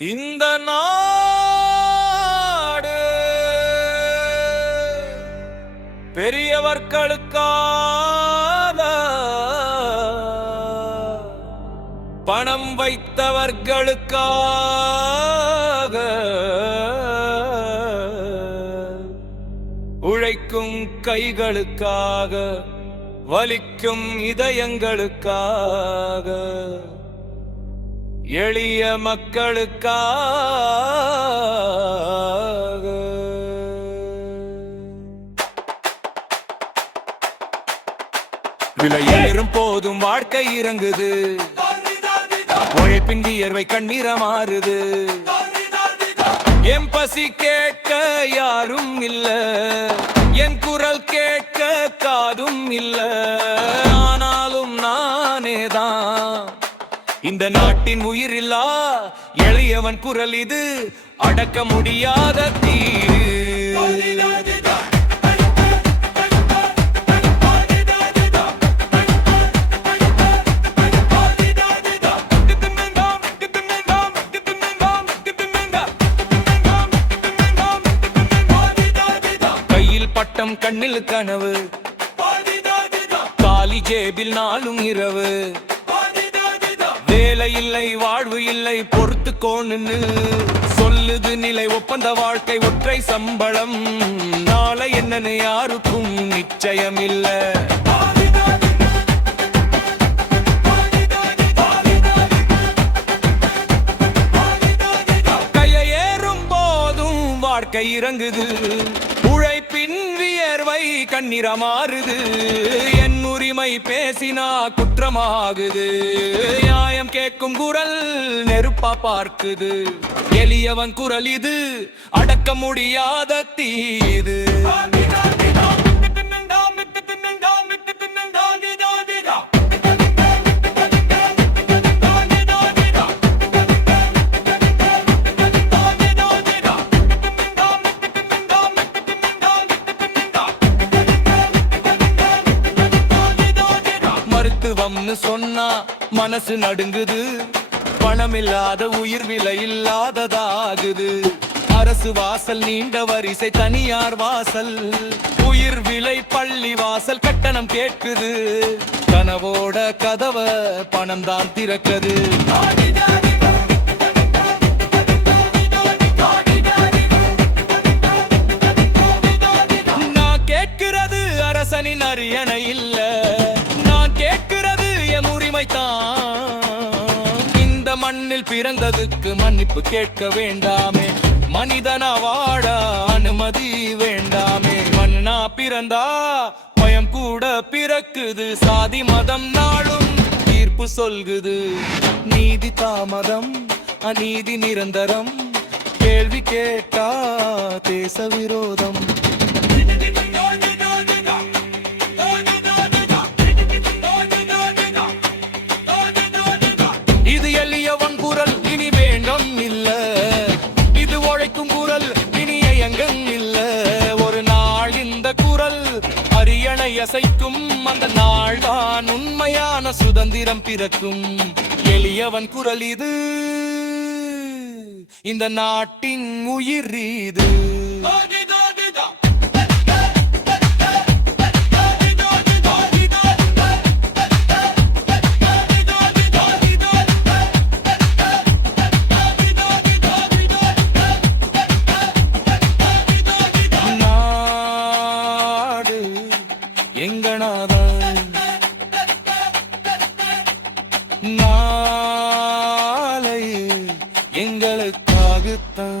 இந்த நாடு பெரியவர்களுக்காக பணம் வைத்தவர்களுக்காக உழைக்கும் கைகளுக்காக வலிக்கும் இதயங்களுக்காக எளிய மக்களுக்காக விலை ஏறும் போதும் வாழ்க்கை இறங்குது, உழைப்பின் வியர்வை கண்ணீர மாறுது. என் பசி கேட்க யாரும் இல்ல, என் குரல் கேட்க காதும் இல்ல. ஆனாலும் நானேதான் இந்த நாட்டின் உயிரில்லா எளியவன் குரல், இது அடக்க முடியாத தீரு. கையில் பட்டம் கண்ணில் கனவு, காலி ஜேபில் நாளும் இரவு. வேலை இல்லை வாழ்வு இல்லை பொறுத்துக்கோன்னு சொல்லுது நிலை. ஒப்பந்த வாழ்க்கை ஒற்றை சம்பளம், நாளை என்னன்னு யாருக்கும் நிச்சயம் இல்ல. கையை ஏறும் போதும் வாழ்க்கை இறங்குது, உழைப்பின் வியர்வை கண்ணீர மாறுது. என் உரிமை பேசினா குற்றமாகுது, நியாயம் கேட்கும் குரல் நெருப்பா பார்க்குது. எளியவன் குரல் இது அடக்க முடியாத தீது. மருத்துவம்னு சொன்னா மனசு நடுங்குது, பணமில்லாத உயிர் விலை இல்லாததாகுது. அரசு வாசல் நீண்ட வரிசை, தனியார் வாசல் உயிர் விலை. பள்ளி வாசல் கட்டணம் கேட்குது, கனவோட கதவை பணம் தான் திறக்குது. நான் கேட்கிறது அரசனின் அரியணை இல்ல, நான் கேட்கிறது என் உரிமைத்தான். இந்த மண்ணில் பிறந்ததுக்கு மன்னிப்பு கேட்க வேண்டாமே, மனிதனா வாழ அனுமதி வேண்டாமே. மண்ணா பிறந்தா பயம் கூட பிறக்குது, சாதி மதம் நாளும் தீர்ப்பு சொல்குது. நீதி தாமதம் அநீதி நிரந்தரம், கேள்வி கேட்டா தேச விரோதம். இது எளியவன் குரல் இனி வேண்டும் இல்ல, இது உழைக்கும் குரல் இனி எங்கும் இல்ல. ஒரு நாள் இந்த குரல் அரியணை அசைக்கும், அந்த நாள் தான் உண்மையான சுதந்திரம் பிறக்கும். எளியவன் குரல் இது இந்த நாட்டின் உயிர் இது. எங்கனாதான் நாளை எங்களுக்காகத்தான்.